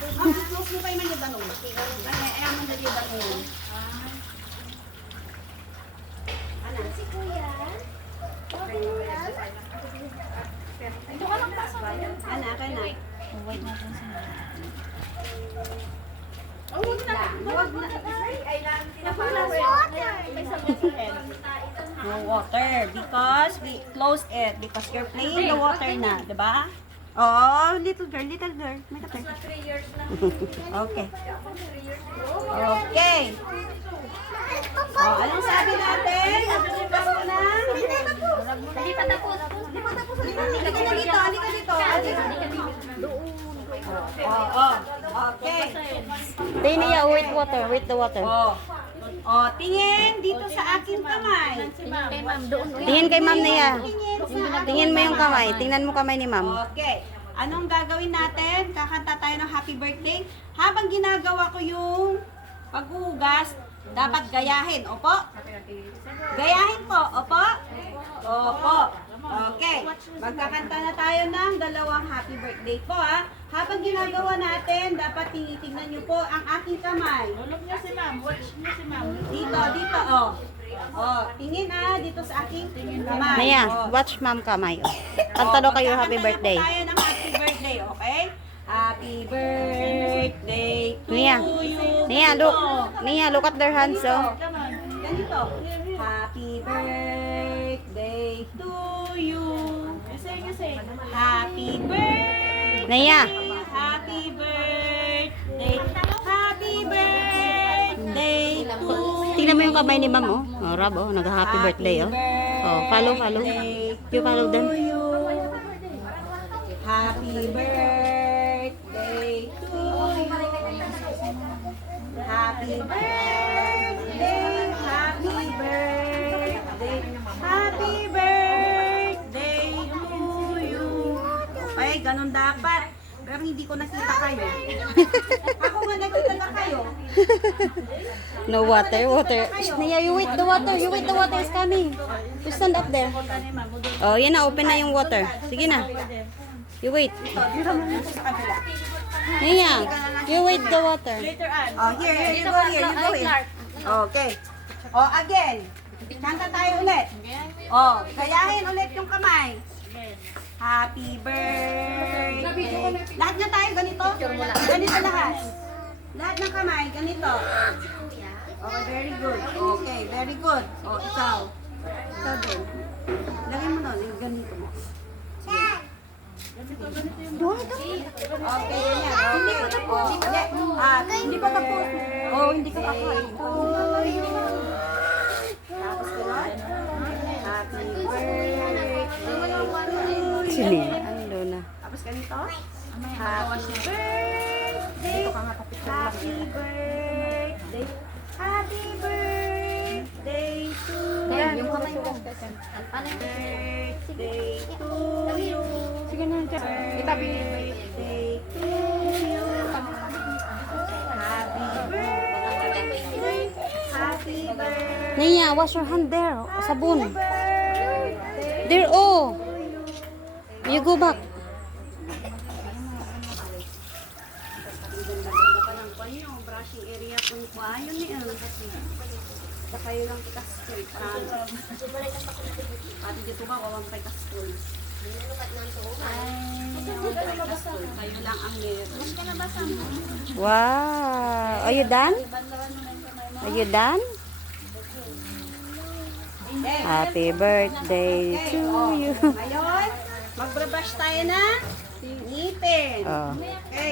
Close mo kayo man yung banong. Ayaw mo na yung banong. Ano? Si Kuya. Ito ka lang pasok. Ano, kaya na. Wait natin sa Oh, huwag na. Huwag na. No water because we close it because you're playing the water na, diba? Oh, little girl, may kapay. 3 years na. Okay. Okay. Oh, anong sabi natin? Basta na? Hindi pa tapos. Halika dito, halika dito. Oh, okay. Niya, wait water, wait the water. Oh, tingin dito sa aking kamay. Tingin kay ma'am Niya. Tingin sa aking Tingin mo yung kamay. Tingnan mo kamay ni ma'am. Okay. Anong gagawin natin? Kakanta tayo ng happy birthday. Habang ginagawa ko yung paghuhugas, dapat gayahin. Opo? Gayahin po. Opo? Opo. Okay. Magkakanta na tayo ng dalawang happy birthday po ha. Habang ginagawa natin, dapat tinitingnan nyo po ang aking kamay. Hulog niya si ma'am. Watch niya si ma'am. Dito, oh. Oh, tingin dito sa aking kamay. Niya, Oh. watch ma'am kamay. Kanta daw kayo happy birthday. Magkakanta na po tayo ng happy birthday, okay? Happy birthday to Nia. you. Niya, look at their hands oh. Ganito. Happy birthday to you. Happy birthday. Niya. Happy birthday. Happy birthday to you. Tingnan mo yung kamay ni ma'am oh. Oh, Rob oh, nag-happy birthday oh. Oh, follow. You follow them. Happy birthday to you. Happy birthday. Happy birthday. Happy birthday to you. Okay, ganun dapat. Pero hindi ko nakita kayo. Ako nga nakita na kayo. No water. Shh, Niya, you wait the water. The water is coming. You stand up there. Oh, yan na, open na yung water. Sige na. You wait. Dito mo nito sa kabila. Niya, you wait the water. Oh, here, you go here, you go here. Okay. Oh, again. Kanta tayo ulit. Oh, gayahin ulit yung kamay. Happy birthday. Lahat na tayo ganito. Ganito lahat. Lahat ng kamay, ganito. Oh, very good. Okay, very good. Oh, ikaw. Ikaw din. Lagay mo nun, yung ganito mo. Sige. Okay, yan. Hindi pa tapos. Hindi pa tapos. Oh, hindi ka tapos. Tapos ko na. Happy birthday. Si Niya, ano na. Tapos ganito. Happy birthday. Happy birthday. Happy birthday to you. Yung kamay mo. Birthday to you. Sige na. Birthday to you. Happy birthday. Happy birthday. Niya, wash your hand there. Sabon. Birthday. There, oh. You go back. Brushing area po yung ayun ni sa kayo lang kita straight. Pati dito ba, wawang pa ka-school. Kayo lang ang meron. Wow. Are you done? Are you done? Happy birthday to you. Ngayon, magbrush tayo na ngipin. Oh. Okay.